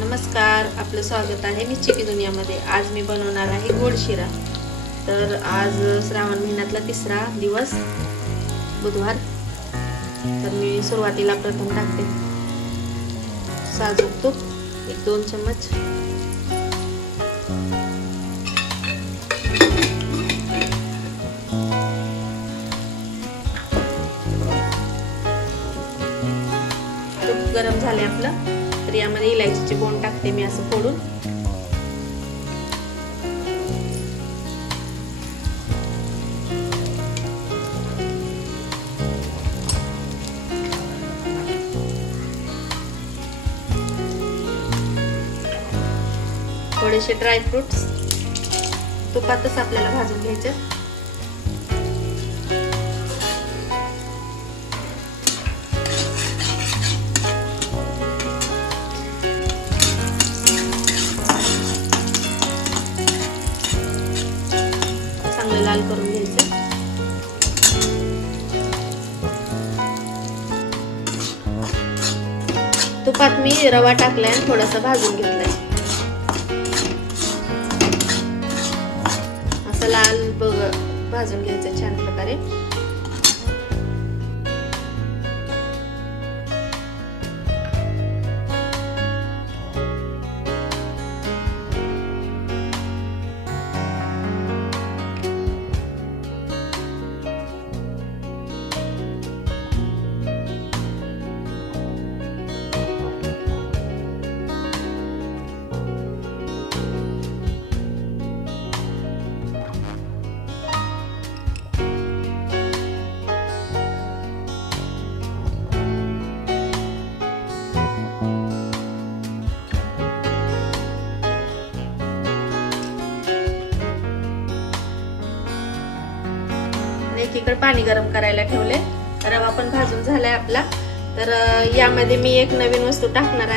नमस्कार, आपलं स्वागत आहे निश्चित दुनियामध्ये। आज मी बनवणार आहे गोड शिरा। तर आज श्रावण महिन्यातला तिसरा दिवस बुधवार। तर मी सुरुवातीला प्रथम टाकते साजूक तूप 1-2 चम्मच, तूप गरम झाले आपलं। तर यामध्ये इलायचीचे बोंड टाकते मी असं फोडून। थोडेसे ड्राय फ्रुट्स तुपातच आपल्याला भाजून घ्यायचे। लाल करून घ्यायचं। तुपात मी रवा टाकलाय आणि थोडासा भाजून घेतलाय। असं लाल भाजून घ्यायचं छान प्रकारे। एकीकडे पाणी गरम करायला ठेवले। रवा पण भाजून झालाय आपला। तर यामध्ये मी एक नवीन वस्तू टाकणार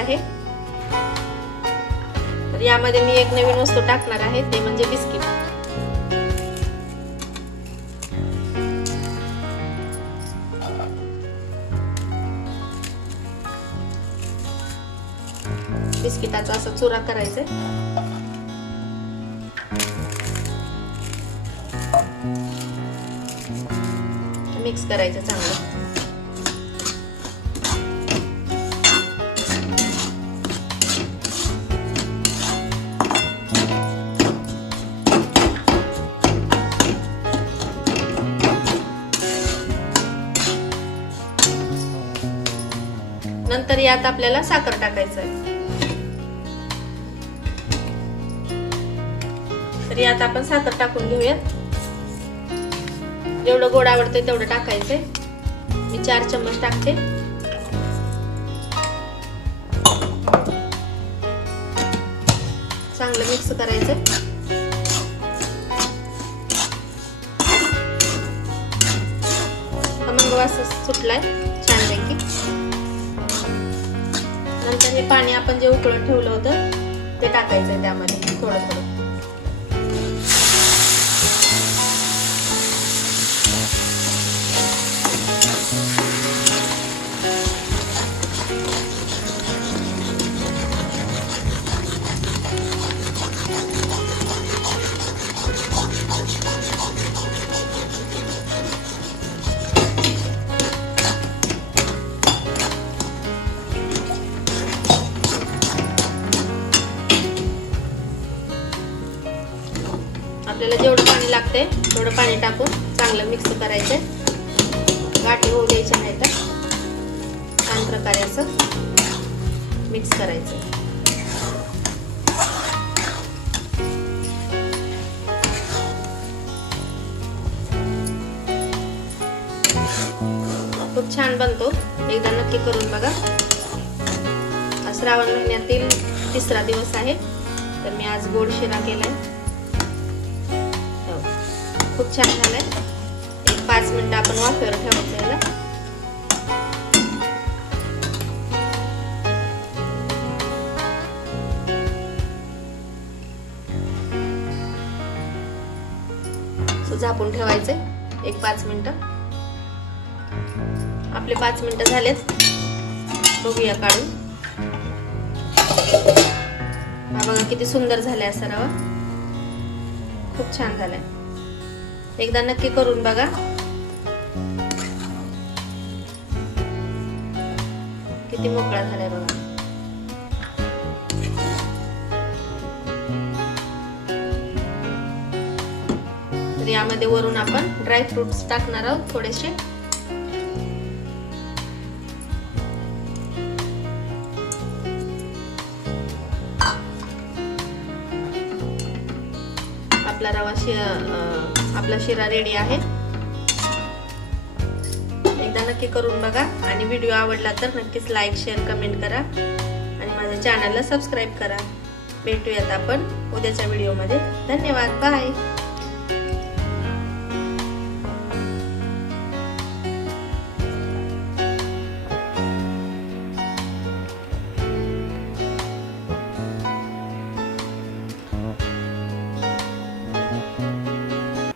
आहे। ते म्हणजे बिस्किट। बिस्किटाचा असा चुरा करायचा। मिक्स करायचं चांगलं। नंतर यात आपल्याला साखर टाकायचं आहे। तर यात आपण साखर टाकून घेऊयात। जेवढं गोड आवडते तेवढं टाकायचंय। मी 4 चम्मच टाकते। चांगलं मिक्स करायचं। खमंग वास सुटलाय छानपैकी। नंतर हे पाणी आपण जे उकळून ठेवलं होतं ते टाकायचंय त्यामध्ये थोडं थोडं। आपल्याला जेवढं पाणी लागतंय तेवढं पाणी टाकून चांगलं मिक्स करायचंय। गाठी होऊ द्यायच्या नाही तर छान प्रकारे असं मिक्स करायचं। खूप छान बनतो, एकदा नक्की करून बघा। श्रावण महिन्यातील तिसरा दिवस आहे। तर मी आज गोड शिरा केलाय। खूप छान झालंय। 1-5 मिनिटं आपण वाफेवर ठेवायचं याला। झाकून ठेवायचे 1-5 मिनिटं। आपले 5 मिनिटं झालेत, बघूया काढून। बघा किती सुंदर झालाय असा रवा, खूप छान झालाय. एकदा नक्की करून बघा. किती मोकळा झालाय बघा. तर यामध्ये वरून आपण ड्राय फ्रुट्स टाकणार आहोत थोडेसे. आपला शिरा रेडी आहे. एकदा नक्की करून बघा आणि व्हिडिओ आवडला तर नक्कीच लाईक, शेअर, कमेंट करा आणि माझ्या चॅनलला सबस्क्राईब करा. भेटूयात आपण उद्याच्या व्हिडिओमध्ये. धन्यवाद. बाय.